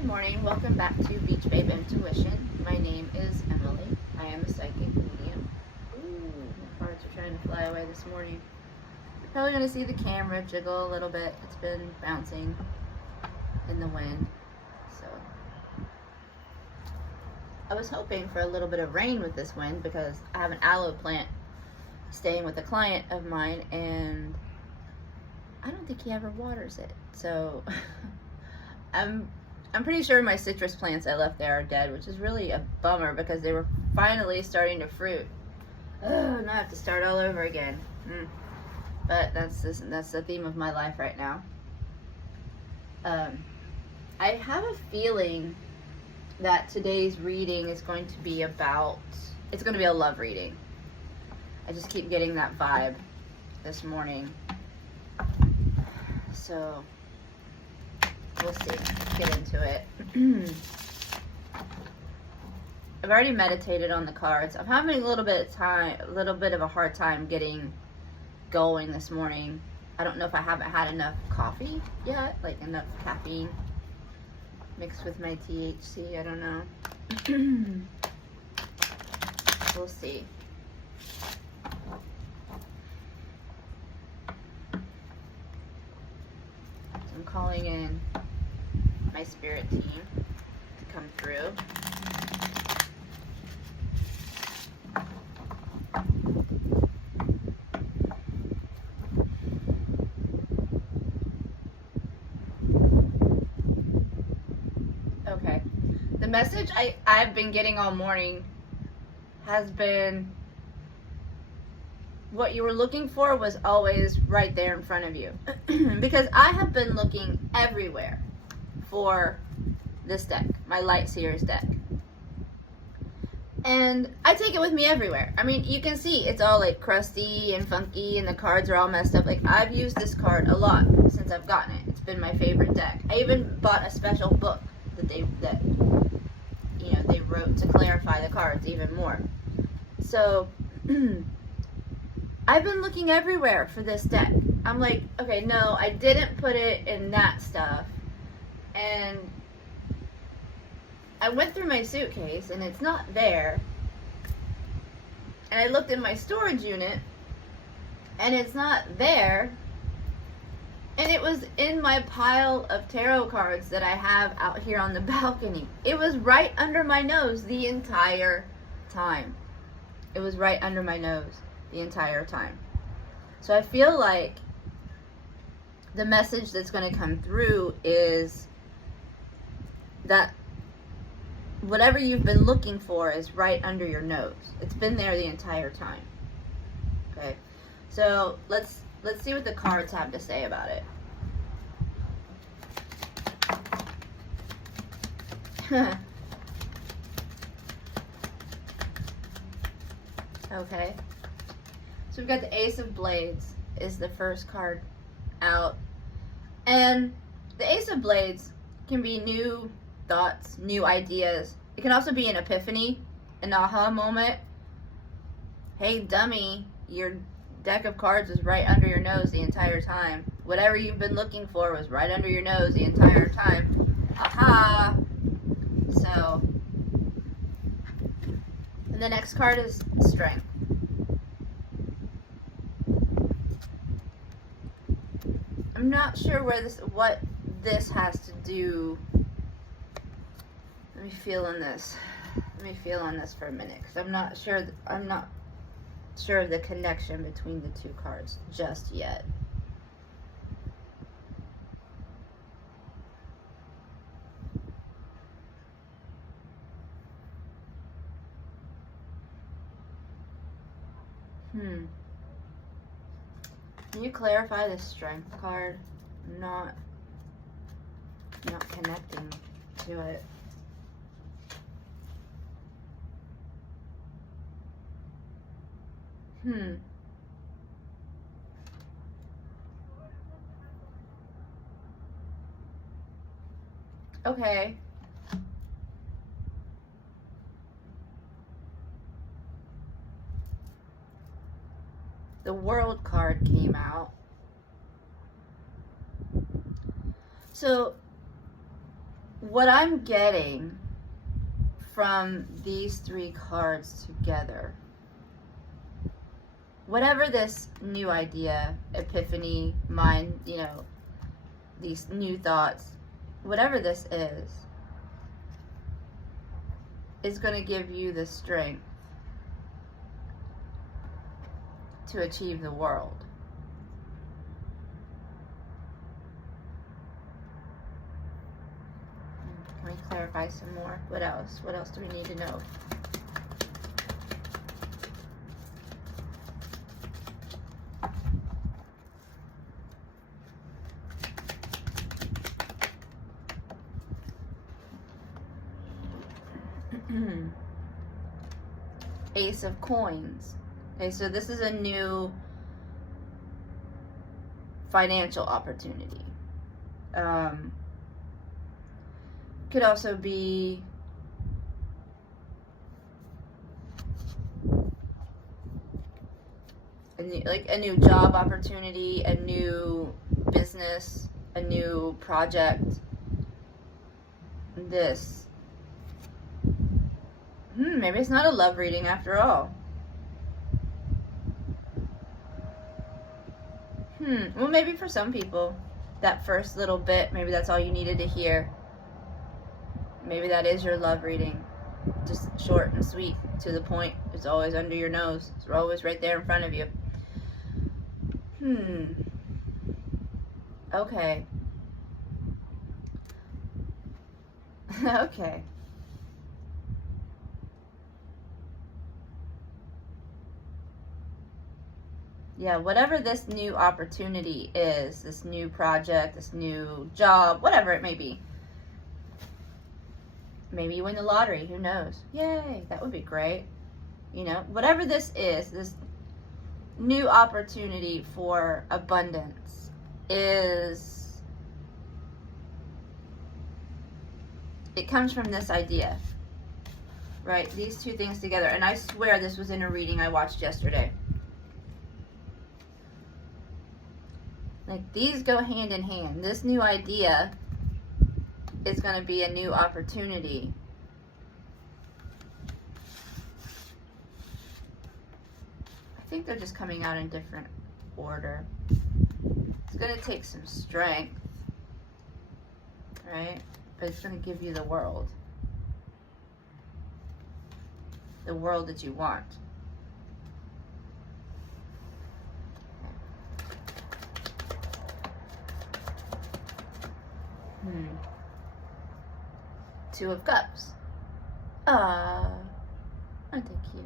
Good morning. Welcome back to Beach Babe Intuition. My name is Emily. I am a psychic medium. Ooh, my cards are trying to fly away this morning. You're probably going to see the camera jiggle a little bit. It's been bouncing in the wind. So, I was hoping for a little bit of rain with this wind because I have an aloe plant staying with a client of mine and I don't think he ever waters it. So, I'm pretty sure my citrus plants I left there are dead, which is really a bummer because they were finally starting to fruit. Oh, now I have to start all over again. But that's the theme of my life right now. I have a feeling that today's reading is going to be it's going to be a love reading. I just keep getting that vibe this morning. So, we'll see. Let's get into it. I've already meditated on the cards. I'm having a little bit of a hard time getting going this morning. I don't know if I haven't had enough coffee yet, like enough caffeine mixed with my THC. I don't know. We'll see. I'm calling in my spirit team to come through. Okay. The message I've been getting all morning has been what you were looking for was always right there in front of you. Because I have been looking everywhere for this deck, my Light Seers deck. And I take it with me everywhere. I mean, you can see it's all like crusty and funky and the cards are all messed up. Like, I've used this card a lot since I've gotten it. It's been my favorite deck. I even bought a special book that they wrote to clarify the cards even more. So I've been looking everywhere for this deck. I'm like, okay, no, I didn't put it in that stuff. And I went through my suitcase and it's not there. And I looked in my storage unit and it's not there. And it was in my pile of tarot cards that I have out here on the balcony. It was right under my nose the entire time. It was right under my nose the entire time. So I feel like the message that's going to come through is that whatever you've been looking for is right under your nose. It's been there the entire time. Okay, so let's see what the cards have to say about it. Okay, so we've got the Ace of Blades is the first card out, and the Ace of Blades can be new thoughts, new ideas. It can also be an epiphany, an aha moment. Hey, dummy, your deck of cards was right under your nose the entire time. Whatever you've been looking for was right under your nose the entire time. Aha! So, and the next card is Strength. I'm not sure what this has to do. Let me feel on this. Let me feel on this for a minute, because I'm not sure of the connection between the two cards just yet. Can you clarify the Strength card? I'm not connecting to it. Okay. The World card came out. So what I'm getting from these three cards together, whatever this new idea, epiphany, mind, these new thoughts, whatever this is going to give you the strength to achieve the world. Can we clarify some more? What else? What else do we need to know? Ace of Coins. Okay, so this is a new financial opportunity. Could also be a new job opportunity, a new business, a new project. This. Maybe it's not a love reading after all. Well, maybe for some people, that first little bit, maybe that's all you needed to hear. Maybe that is your love reading. Just short and sweet, to the point. It's always under your nose. It's always right there in front of you. Okay. Okay. Yeah, whatever this new opportunity is, this new project, this new job, whatever it may be. Maybe you win the lottery, who knows? Yay, that would be great. Whatever this is, this new opportunity for abundance it comes from this idea, right? These two things together. And I swear this was in a reading I watched yesterday. Like, these go hand in hand. This new idea is going to be a new opportunity. I think they're just coming out in different order. It's going to take some strength, right? But it's going to give you the world. The world that you want. Two of Cups. Aren't they cute?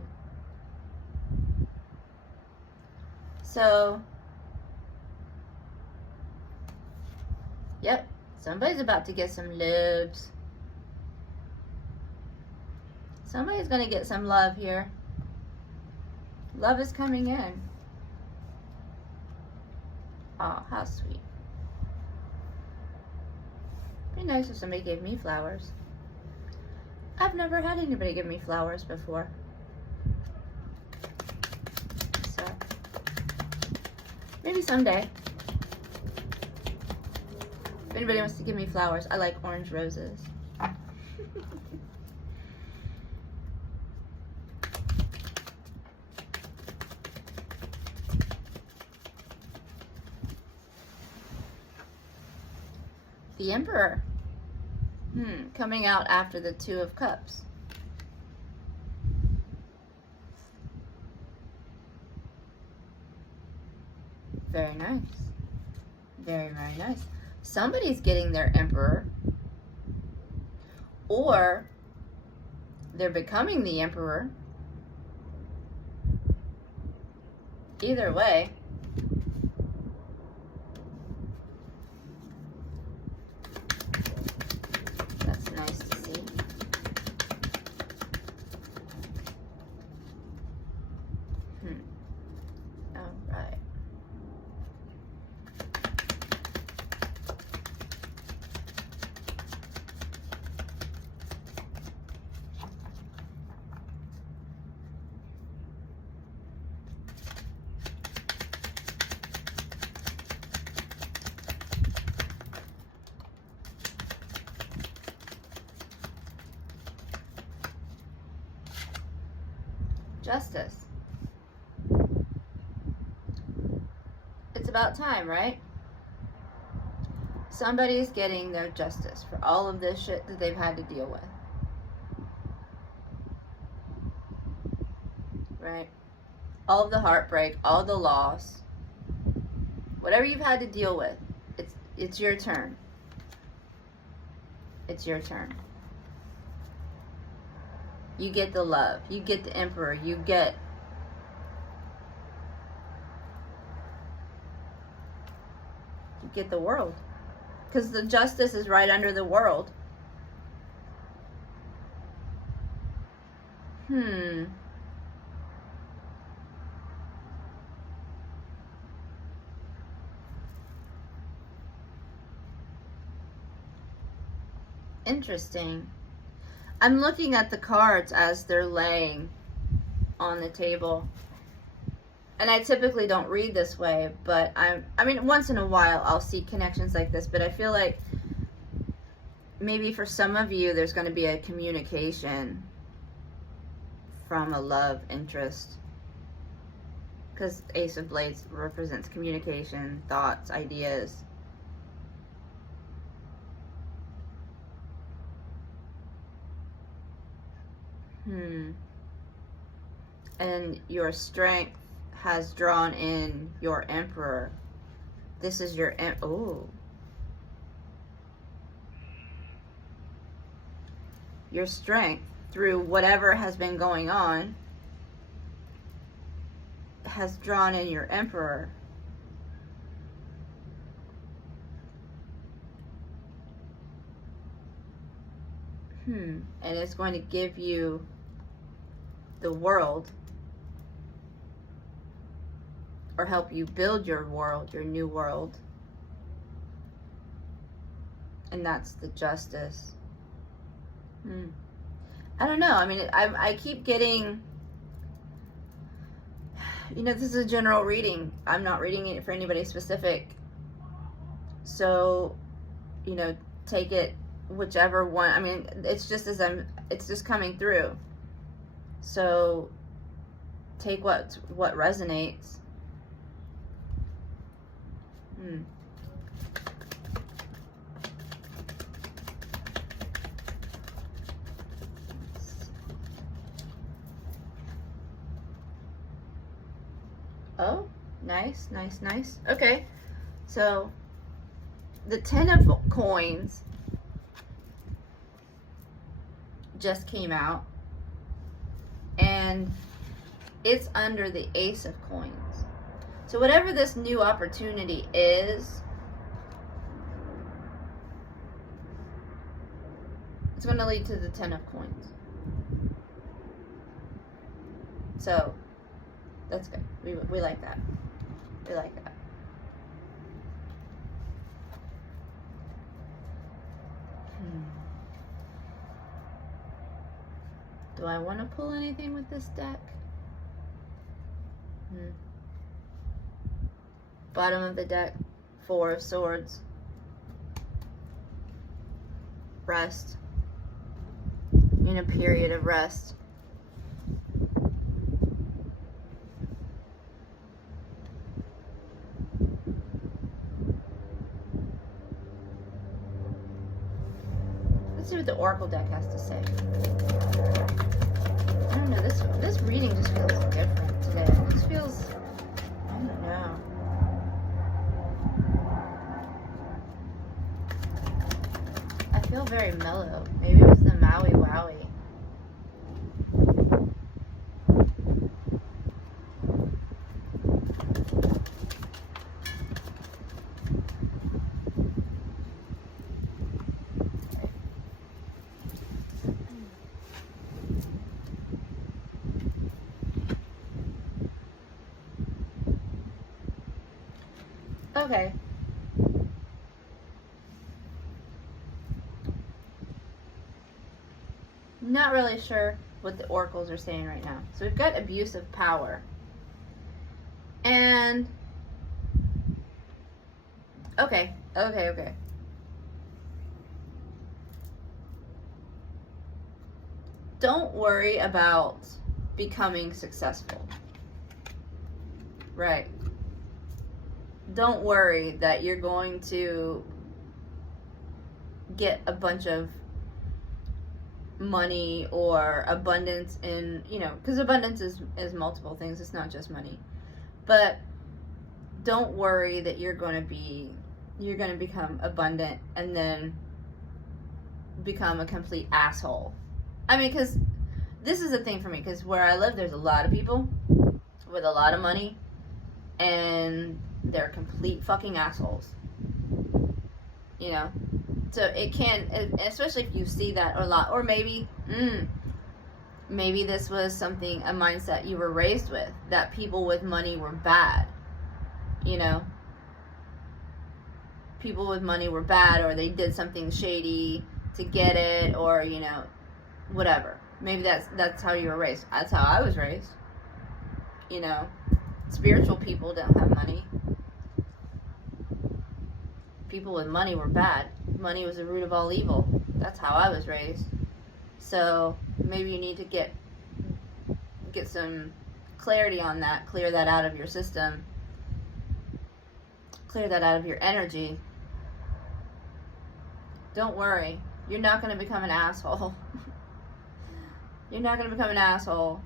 So, yep, somebody's about to get some lubes. Somebody's gonna get some love here. Love is coming in. Oh, how sweet. Be nice if somebody gave me flowers. I've never had anybody give me flowers before. So, maybe someday. If anybody wants to give me flowers, I like orange roses. The Emperor. Coming out after the Two of Cups. Very nice. Very, very nice. Somebody's getting their Emperor. Or they're becoming the Emperor. Either way. Justice. It's about time, right? Somebody's getting their justice for all of this shit that they've had to deal with. Right? All of the heartbreak, all the loss, whatever you've had to deal with, it's your turn. It's your turn. You get the love. You get the emperor. You get the world. Because the justice is right under the world. Interesting. I'm looking at the cards as they're laying on the table. And I typically don't read this way, but I mean, once in a while I'll see connections like this, but I feel like maybe for some of you there's going to be a communication from a love interest. Because Ace of Blades represents communication, thoughts, ideas. And your strength has drawn in your emperor. This is your your strength through whatever has been going on has drawn in your emperor. And it's going to give you the world, or help you build your world, your new world. And that's the justice. I don't know. I mean, I keep getting, this is a general reading. I'm not reading it for anybody specific. So, take it whichever one. I mean, it's just coming through. So take what resonates. Oh, nice. Okay, so the 10 of coins just came out, and it's under the Ace of coins. So whatever this new opportunity is, it's going to lead to the 10 of coins. So that's good. We like that. We like that. Do I want to pull anything with this deck? Bottom of the deck, 4 of Swords. Rest. In a period of rest. Let's see what the Oracle deck has to say. I don't know, this reading just feels different today. This feels, I don't know. I feel very mellow. Maybe it was the Maui Wowie. Okay. Not really sure what the oracles are saying right now. So we've got abuse of power. And okay. Don't worry about becoming successful. Right. Don't worry that you're going to get a bunch of money or abundance in, because abundance is multiple things. It's not just money. But don't worry that you're going to become abundant and then become a complete asshole. I mean, because this is the thing for me, because where I live, there's a lot of people with a lot of money, and they're complete fucking assholes. So it can, especially if you see that a lot, or maybe this was a mindset you were raised with, that people with money were bad. People with money were bad, or they did something shady to get it, or whatever. Maybe that's how you were raised. That's how I was raised. Spiritual people don't have money. People with money were bad. Money was the root of all evil. That's how I was raised. So maybe you need to get some clarity on that. Clear that out of your system. Clear that out of your energy. Don't worry. You're not going to become an asshole. You're not going to become an asshole.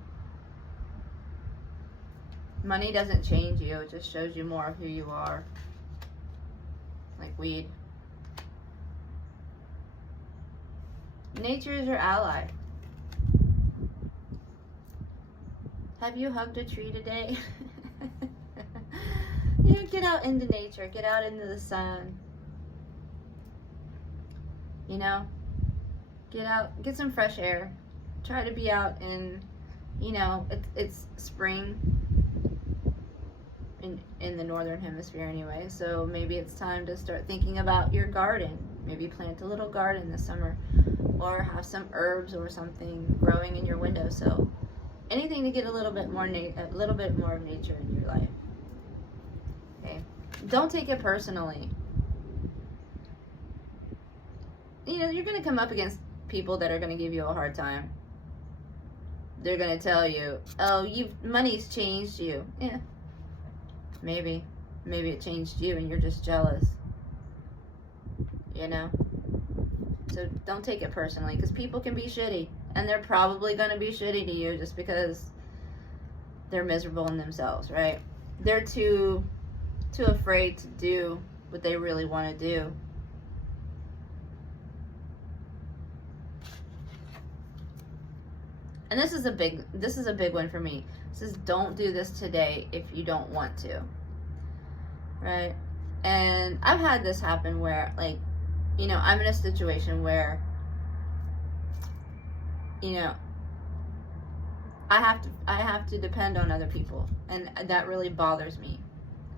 Money doesn't change you. It just shows you more of who you are. Like weed. Nature is your ally. Have you hugged a tree today? Get out into nature. Get out into the sun. Get out. Get some fresh air. Try to be out in, it's spring in the northern hemisphere anyway, so maybe it's time to start thinking about your garden. Maybe plant a little garden this summer, or have some herbs or something growing in your windowsill. Anything to get a little bit more of nature in your life. Okay, don't take it personally. You're going to come up against people that are going to give you a hard time. They're going to tell you, oh, money's changed you. Yeah. Maybe it changed you and you're just jealous. So don't take it personally, because people can be shitty, and they're probably going to be shitty to you just because they're miserable in themselves, right? They're too afraid to do what they really want to do. And this is a big one for me. It says, don't do this today if you don't want to. Right? And I've had this happen where, I'm in a situation where, I have to depend on other people. And that really bothers me.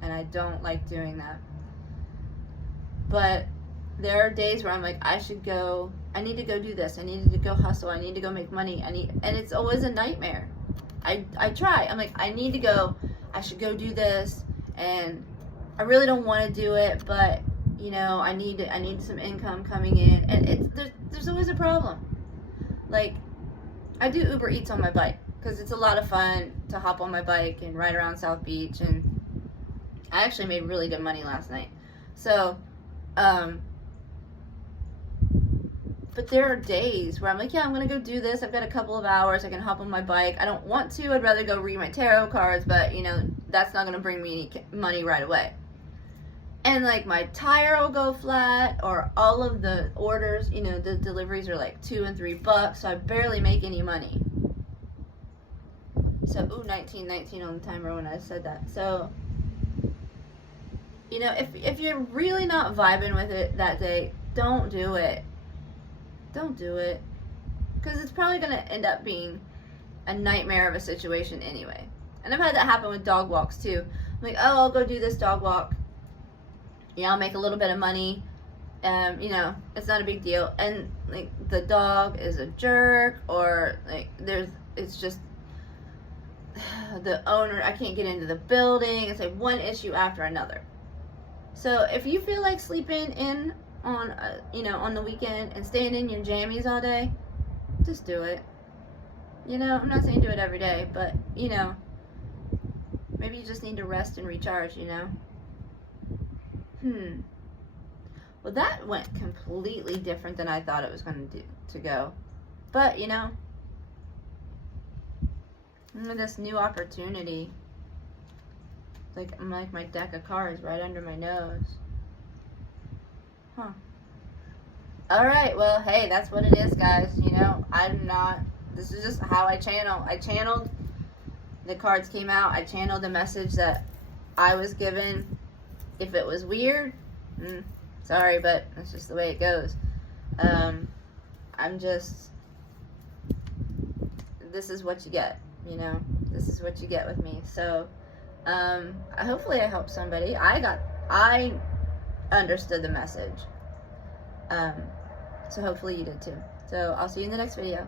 And I don't like doing that. But there are days where I'm like, I need to go do this. I need to go hustle. I need to go make money. And it's always a nightmare. I try. I'm like, I should go do this, and I really don't want to do it, but I need some income coming in, and there's always a problem. Like, I do Uber Eats on my bike because it's a lot of fun to hop on my bike and ride around South Beach, and I actually made really good money last night. So, but there are days where I'm like, yeah, I'm going to go do this. I've got a couple of hours. I can hop on my bike. I don't want to. I'd rather go read my tarot cards, but, that's not going to bring me any money right away. And, my tire will go flat, or all of the orders, the deliveries are like $2 and $3, so I barely make any money. So, 1919 on the timer when I said that. So, if you're really not vibing with it that day, don't do it. Don't do it. Because it's probably going to end up being a nightmare of a situation anyway. And I've had that happen with dog walks too. I'm like, oh, I'll go do this dog walk. I'll make a little bit of money. It's not a big deal. And, the dog is a jerk, or, it's just the owner, I can't get into the building. It's one issue after another. So if you feel like sleeping in on on the weekend and staying in your jammies all day, just do it. You know, I'm not saying do it every day, but, you know, maybe you just need to rest and recharge, you know? Well, that went completely different than I thought it was going to go. But, you know, this new opportunity. I'm like my deck of cards right under my nose. Huh. Alright, well, hey, that's what it is, guys. You know, this is just how I channel. I channeled, the cards came out, I channeled the message that I was given. If it was weird, sorry, but that's just the way it goes. This is what you get, you know? This is what you get with me. So, hopefully I helped somebody. I understood the message. So hopefully you did too. So I'll see you in the next video.